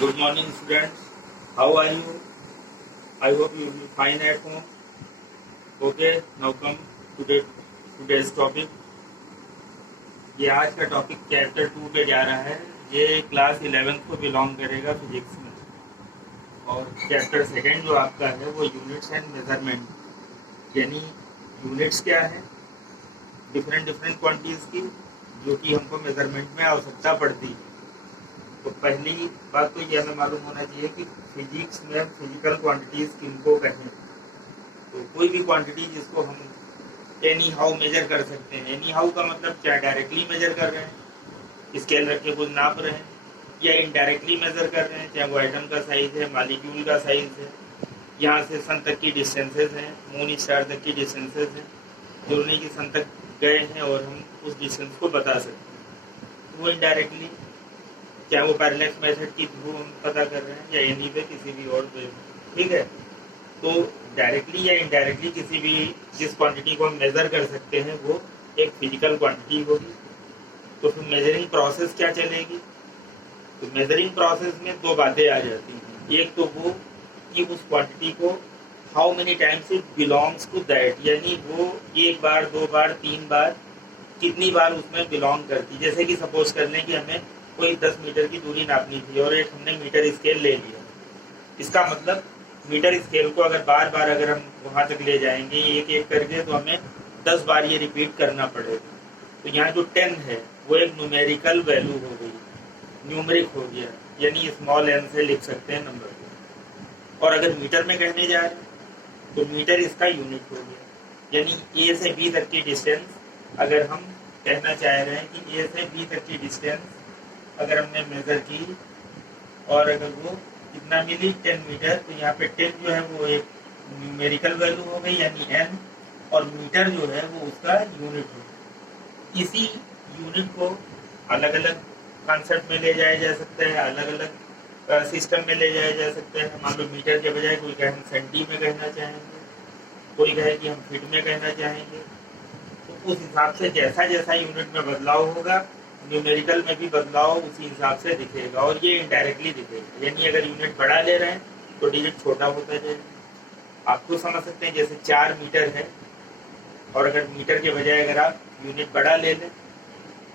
Good morning, students. How are you? I hope you will be fine at home. Okay, now come to today's topic. ये आज का topic chapter 2 पे जा रहा है. ये क्लास 11th को बिलोंग करेगा फिजिक्स में. और चैप्टर सेकेंड जो आपका है वो यूनिट्स एंड मेजरमेंट, यानी यूनिट्स क्या है, डिफरेंट क्वांटिटीज की जो कि हमको मेजरमेंट में आवश्यकता पड़ती है. तो पहली बात तो ये हमें मालूम होना चाहिए कि फिजिक्स में फिजिकल क्वांटिटीज किनको कहें. तो कोई भी क्वांटिटी जिसको हम एनी हाउ मेजर कर सकते हैं. एनी हाउ का मतलब चाहे डायरेक्टली मेजर कर रहे हैं, स्केल रख के कुछ नाप रहे हैं, या इनडायरेक्टली मेजर कर रहे हैं, चाहे वो एटम का साइज है, मालिक्यूल का साइज है, यहाँ से सन तक की डिस्टेंसेज हैं, मून स्टार तक की डिस्टेंसेज हैं, जो नहीं कि सन तक गए हैं और हम उस डिस्टेंस को बता सकते हैं. वो इनडायरेक्टली, चाहे वो पैरेलैक्स मेथड की थ्रू हम पता कर रहे हैं या एनी वे किसी भी और वे. ठीक है, तो डायरेक्टली या इनडायरेक्टली किसी भी जिस क्वांटिटी को हम मेजर कर सकते हैं वो एक फिजिकल क्वांटिटी होगी. तो फिर मेजरिंग प्रोसेस क्या चलेगी. तो मेजरिंग प्रोसेस में दो बातें आ जाती हैं. एक तो वो कि उस क्वांटिटी को how many times it belongs to that, यानी वो एक बार, दो बार, तीन बार, कितनी बार उसमें बिलोंग करती. जैसे कि सपोज कर लें कि हमें कोई 10 मीटर की दूरी नापनी थी और एक हमने मीटर स्केल ले लिया. इसका मतलब मीटर स्केल को अगर बार बार अगर हम वहां तक ले जाएंगे एक एक करके, तो हमें 10 बार ये रिपीट करना पड़ेगा. तो यहाँ जो 10 है वो एक न्यूमेरिकल वैल्यू हो गई, न्यूमरिक हो गया, यानी स्मॉल एन से लिख सकते हैं नंबर को. और अगर मीटर में कहने जा रहे हैं तो मीटर इसका यूनिट हो गया. यानी ए से बी तक की डिस्टेंस अगर हम कहना चाह रहे हैं कि ए से बी तक की डिस्टेंस अगर हमने मेजर की और अगर वो कितना मिली 10 मीटर, तो यहाँ पे 10 जो है वो एक न्यूमेरिकल वैल्यू हो गई यानी n, और मीटर जो है वो उसका यूनिट हो. इसी यूनिट को अलग अलग कॉन्सेप्ट में ले जाया जा सकता है, अलग अलग सिस्टम में ले जाया जा सकता है. मान लो मीटर के बजाय कोई कहे हम सेंटी में कहना चाहेंगे, कोई कहे कि हम फीट में कहना चाहेंगे. तो उस हिसाब से जैसा जैसा यूनिट में बदलाव होगा, न्यूमेरिकल में भी बदलाव उसी हिसाब से दिखेगा. और ये इनडायरेक्टली दिखेगा, यानी अगर यूनिट बड़ा ले रहे हैं तो डिजिट छोटा होता जाएगा. आपको समझ सकते हैं जैसे 4 मीटर है, और अगर मीटर के बजाय अगर आप यूनिट बड़ा ले लें,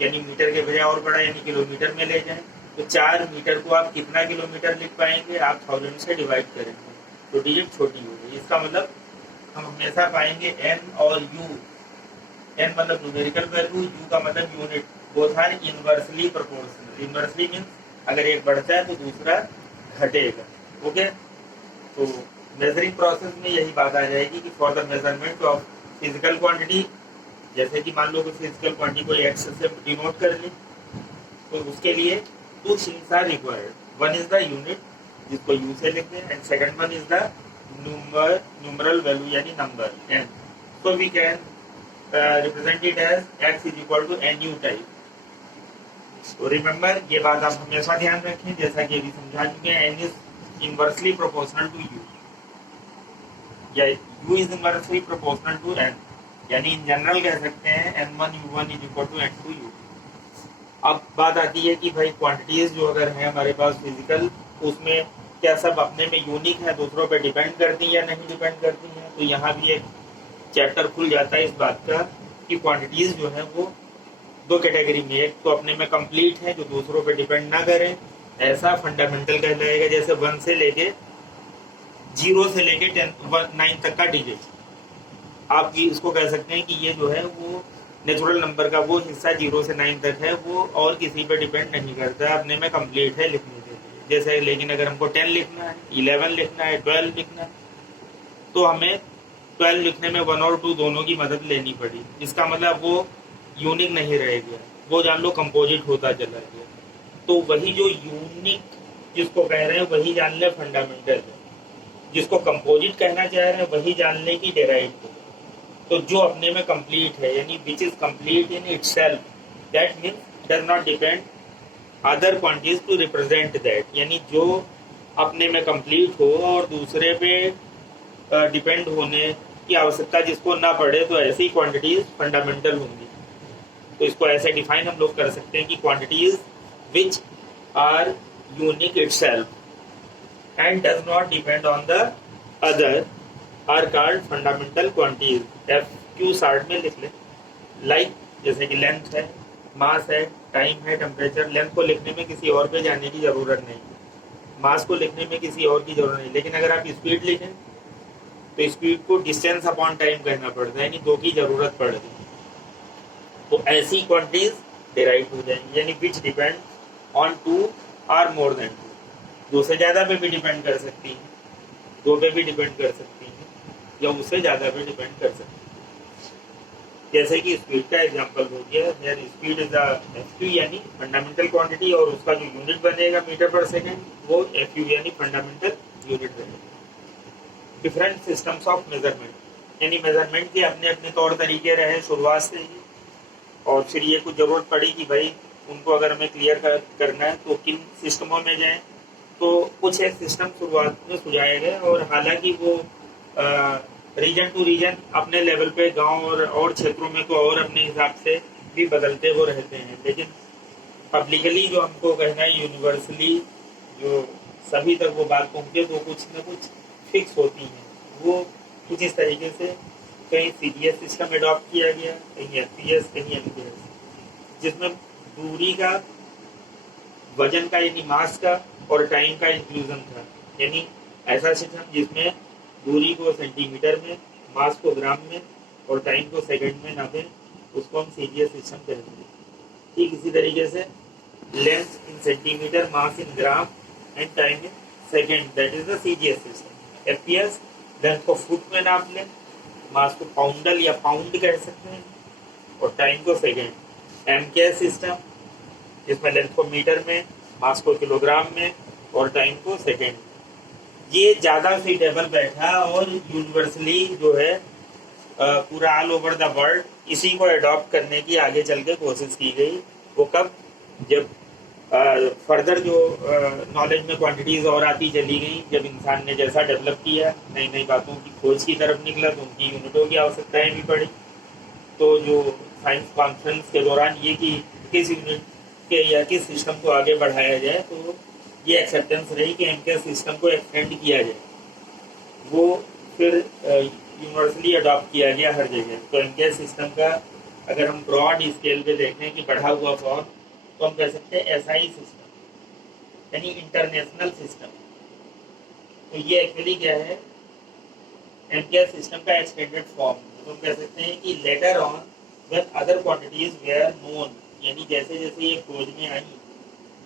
यानी मीटर के बजाय और बड़ा यानी किलोमीटर में ले जाएं, तो 4 मीटर को आप कितना किलोमीटर लिख पाएंगे, आप 1000 से डिवाइड करेंगे तो डिजिट छोटी होगी. इसका मतलब हम हमेशा पाएंगे n और u. n मतलब न्यूमेरिकल वैल्यू, u का मतलब unit. Both are inversely proportional. Inversely means अगर एक बढ़ता है तो दूसरा घटेगा. ओके, तो मेजरिंग प्रोसेस में यही बात आ जाएगी कि for the measurement of physical quantity, जैसे कि मान लो कि फिजिकल क्वांटिटी को एक्स से डिनोट कर ली, तो उसके लिए 2 things are required. One is the unit जिसको यू से लिखते हैं, and second one is the numeral value यानी number n. So we can represent it as x is equal to nu type. तो रिमेम्बर ये बात आप हमेशा ध्यान रखें, जैसा कि अभी समझा चुके हैं. n is inversely proportional to u, या u is inversely proportional to n, यानी इन जनरल कह सकते हैं n1 u1 is equal to n2 u. अब बात आती है कि भाई क्वांटिटीज जो अगर है हमारे पास फिजिकल, उसमें क्या सब अपने में यूनिक है, दूसरों पे डिपेंड करती है या नहीं डिपेंड करती है. तो यहाँ भी एक चैप्टर खुल जाता है इस बात का कि क्वांटिटीज जो है वो 2 कैटेगरी में, एक तो अपने में कंप्लीट है जो दूसरों पे डिपेंड ना करें, ऐसा फंडामेंटल कहलाएगा. जैसे 1 से लेके 0 से लेके 9 तक का डिजिट, आप इसको कह सकते हैं कि ये जो है वो नेचुरल नंबर का वो हिस्सा 0 से 9 तक है, वो और किसी पे डिपेंड नहीं करता है, अपने में कंप्लीट है लिखने के लिए. जैसे लेकिन अगर हमको 10 लिखना है, 11 लिखना है, 12 लिखना है, तो हमें 12 लिखने में 1 और 2 दोनों की मदद लेनी पड़ी. इसका मतलब वो यूनिक नहीं रह गया, वो जान लो कंपोजिट होता चला गया. तो वही जो यूनिक जिसको कह रहे हैं वही जान ले फंडामेंटल है, जिसको कंपोजिट कहना चाह रहे हैं वही जान ले की डेराइव है. तो जो अपने में कंप्लीट है यानी which is complete in itself, that means does not depend other quantities to represent that, यानी जो अपने में कंप्लीट हो और दूसरे पे डिपेंड होने की आवश्यकता जिसको ना पड़े, तो ऐसी क्वांटिटीज फंडामेंटल होंगी. तो इसको ऐसे डिफाइन हम लोग कर सकते हैं कि quantities which are unique itself and does not depend on the other are called fundamental quantities. FQ short में लिख लें, लाइक जैसे कि लेंथ है, मास है, टाइम है, टेम्परेचर। लेंथ को लिखने में किसी और पे जाने की जरूरत नहीं, मास को लिखने में किसी और की जरूरत नहीं। लेकिन अगर आप स्पीड लिखें तो स्पीड को डिस्टेंस अपॉन टाइम कहना पड़ता है, यानी दो की जरूरत पड़ती है। तो ऐसी क्वांटिटीज डिराइव हो जाएंगी, यानी which depend on two or more than two. दो से ज्यादा पे भी डिपेंड कर सकती है, दो पे भी डिपेंड कर सकती है, या उससे ज्यादा पे डिपेंड कर सकती है। जैसे कि स्पीड का एग्जांपल हो गया, यानी स्पीड इज एफक्यू यानी फंडामेंटल क्वांटिटी, और उसका जो यूनिट बनेगा मीटर पर सेकेंड वो एफयू यानी फंडामेंटल यूनिट बनेगा। डिफरेंट सिस्टम्स ऑफ मेजरमेंट, यानी मेजरमेंट के अपने अपने तौर तरीके रहे शुरुआत से ही, और फिर ये कुछ जरूरत पड़ी कि भाई उनको अगर हमें क्लियर करना है तो किन सिस्टमों में जाएं। तो कुछ एक सिस्टम शुरुआत में सुझाए गए, और हालांकि वो रीजन टू रीजन अपने लेवल पे गांव और क्षेत्रों में तो और अपने हिसाब से भी बदलते वो रहते हैं, लेकिन पब्लिकली जो हमको कहना है, यूनिवर्सली जो सभी तक वो बात पहुंचे, तो कुछ न कुछ फिक्स होती हैं। वो कुछ इस तरीके से कहीं सीडीएस सिस्टम एडॉप्ट किया गया, कहीं एफपीएस, कहीं एमपीएस, जिसमें दूरी का, वजन का यानी मास का, और टाइम का इंक्लूजन था। यानी ऐसा सिस्टम जिसमें दूरी को सेंटीमीटर में, मास को ग्राम में और टाइम को सेकंड में नापे, उसको हम सीडीएस सिस्टम कहते हैं। ठीक इसी तरीके से length in centimetre, mass in gram and time in second, that is the CDS system. FPS length को फुट में नाप लें, मास को पाउंडल या पाउंड कह सकते हैं, और टाइम को सेकंड। एमकेएस सिस्टम जिसमें लेंथ को मीटर में, मास को किलोग्राम में और टाइम को सेकंड। ये ज्यादा सुटेबल बैठा, और यूनिवर्सली जो है पूरा ऑल ओवर द वर्ल्ड इसी को अडॉप्ट करने की आगे चल के कोशिश की गई। वो कब, जब फर्दर जो नॉलेज में क्वांटिटीज और आती चली गई, जब इंसान ने जैसा डेवलप किया, नई नई बातों की खोज की तरफ निकला, तो उनकी यूनिटों की आवश्यकताएं भी पड़ी। तो जो साइंस कॉन्फ्रेंस के दौरान ये कि किस यूनिट के या किस सिस्टम को आगे बढ़ाया जाए, तो ये एक्सेप्टेंस रही कि इनके सिस्टम को एक्सटेंड किया जाए। वो फिर यूनिवर्सली अडॉप्ट किया गया हर जगह। तो इनके सिस्टम का अगर हम ब्रॉड स्केल पे देखें कि बढ़ा हुआ फॉर्म, तो हम कह सकते हैं एसआई सिस्टम, यानी इंटरनेशनल सिस्टम। तो ये एक्चुअली क्या है, एमकेएस सिस्टम का एक्सटेंडेड फॉर्म। तो हम कह सकते हैं कि later on when other quantities were known, यानी जैसे जैसे ये खोज में आई,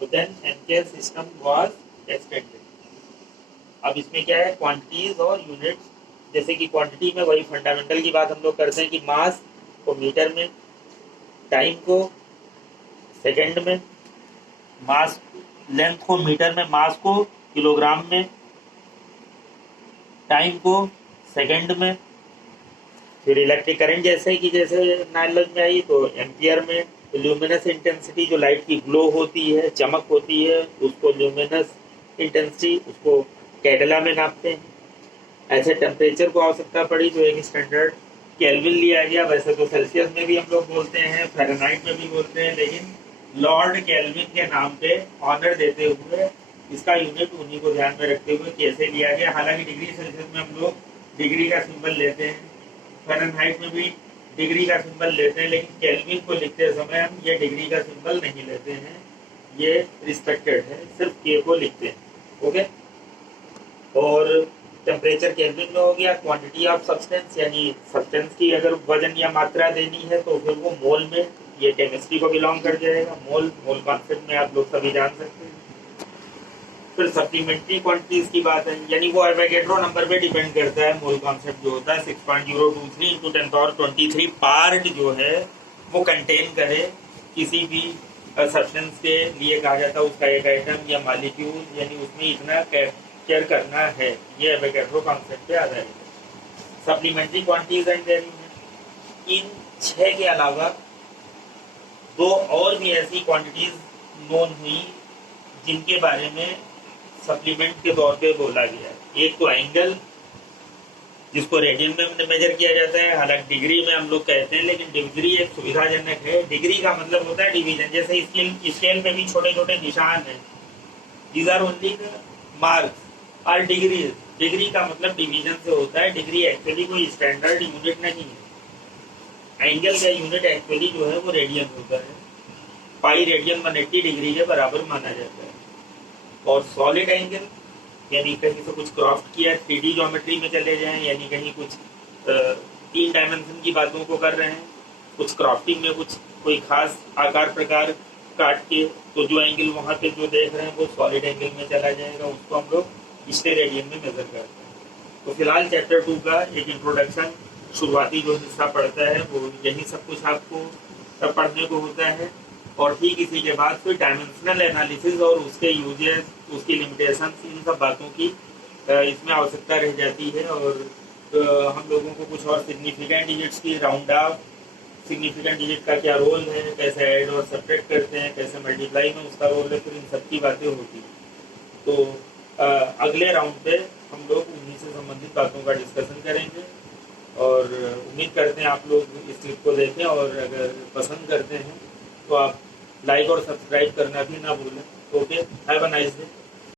तो then MKS system was extended. अब इसमें क्या है, क्वांटिटीज और यूनिट्स। जैसे कि क्वांटिटी में वही फंडामेंटल की बात हम लोग करते हैं कि मास को मीटर में, टाइम को सेकंड में, मास लेंथ को मीटर में, मास को किलोग्राम में, टाइम को सेकंड में। फिर इलेक्ट्रिक करंट जैसे कि जैसे नॉलेज में आई, तो एम्पियर में। ल्यूमिनस इंटेंसिटी जो लाइट की ग्लो होती है, चमक होती है, उसको ल्यूमिनस इंटेंसिटी, उसको कैडेला में नापते हैं। ऐसे टेम्परेचर को आवश्यकता पड़ी, तो एक स्टैंडर्ड केल्विन लिया गया। वैसे तो सेल्सियस में भी हम लोग बोलते हैं, फ़ारेनहाइट में भी बोलते हैं, लेकिन लॉर्ड केल्विन के नाम पे ऑनर देते हुए इसका यूनिट उन्हीं को ध्यान में रखते हुए कैसे लिया गया। हालांकि डिग्री सेल्सियस में हम लोग डिग्री का सिंबल लेते हैं, फ़ारेनहाइट में भी डिग्री का सिंबल लेते हैं, लेकिन केल्विन को लिखते समय हम ये डिग्री का सिंबल नहीं लेते हैं, ये रिस्पेक्टेड है, सिर्फ के को लिखते हैं। ओके। और टेम्परेचर केल्विन में हो गया। क्वांटिटी ऑफ सब्सटेंस, यानी सब्सटेंस की अगर वजन या मात्रा देनी है तो फिर वो मोल में, ये केमिस्ट्री को बिलोंग कर जाएगा। मोल कॉन्सेप्ट में आप लोग सभी जान सकते हैं। फिर सप्लीमेंट्री क्वांटिटीज की बात है, यानी वो एवोगैड्रो नंबर पे डिपेंड करता है। मोल कॉन्सेप्ट जो होता है 6.023 × 10⁻23 पार्ट जो है वो कंटेन करे किसी भी सब्सटेंस के लिए कहा जाता है उसका एक आइटम या मालिक्यूल, यानी उसमें इतना केयर करना है। ये एवोगैड्रो कॉन्सेप्ट पे आधारित है। सप्लीमेंट्री क्वांटिटीज एंड वेरिएशन, इन 6 के अलावा 2 और भी ऐसी क्वांटिटीज नोन हुई जिनके बारे में सप्लीमेंट के तौर पे बोला गया। एक तो एंगल, जिसको रेडियन में मेजर किया जाता है, हालांकि डिग्री में हम लोग कहते हैं, लेकिन डिग्री एक सुविधाजनक है। डिग्री का मतलब होता है डिवीजन। जैसे स्केल पे भी छोटे छोटे निशान हैं, these are only the marks are degree. Degree का मतलब डिवीजन से होता है, डिग्री एक्चुअली कोई स्टैंडर्ड यूनिट नहीं है। एंगल का यूनिट एक्चुअली जो है वो रेडियन होता है। पाई रेडियन 180 डिग्री के बराबर माना जाता है। और सॉलिड एंगल यानी कहीं से कुछ क्रॉफ्ट किया, 3D ज्योमेट्री में चले जाएं, यानी कहीं कुछ 3 डायमेंशन की बातों को कर रहे हैं, कुछ क्रॉफ्टिंग में कुछ कोई खास आकार प्रकार काट के, तो जो एंगल वहां पे जो देख रहे हैं वो सॉलिड एंगल में चला जाएगा, उसको हम लोग स्टेरेडियन में मेजर करते हैं। तो फिलहाल चैप्टर 2 का एक इंट्रोडक्शन, शुरुआती जो हिस्सा पढ़ता है वो यही सब कुछ आपको पढ़ने को होता है। और ठीक इसी के बाद फिर डायमेंशनल एनालिसिस और उसके यूजेस, उसकी लिमिटेशन, इन सब बातों की इसमें आवश्यकता रह जाती है। और हम लोगों को कुछ और सिग्निफिकेंट डिजिट्स की राउंड ऑफ, सिग्निफिकेंट डिजिट का क्या रोल है, कैसे ऐड और सब्ट्रैक्ट करते हैं, कैसे मल्टीप्लाई में उसका रोल है, फिर इन सब की बातें होती हैं। तो अगले राउंड पे हम लोग उन्हीं से संबंधित बातों का डिस्कशन करेंगे। और उम्मीद करते हैं आप लोग इस क्लिप को देखें, और अगर पसंद करते हैं तो आप लाइक और सब्सक्राइब करना भी ना भूलें। Okay, have a nice day.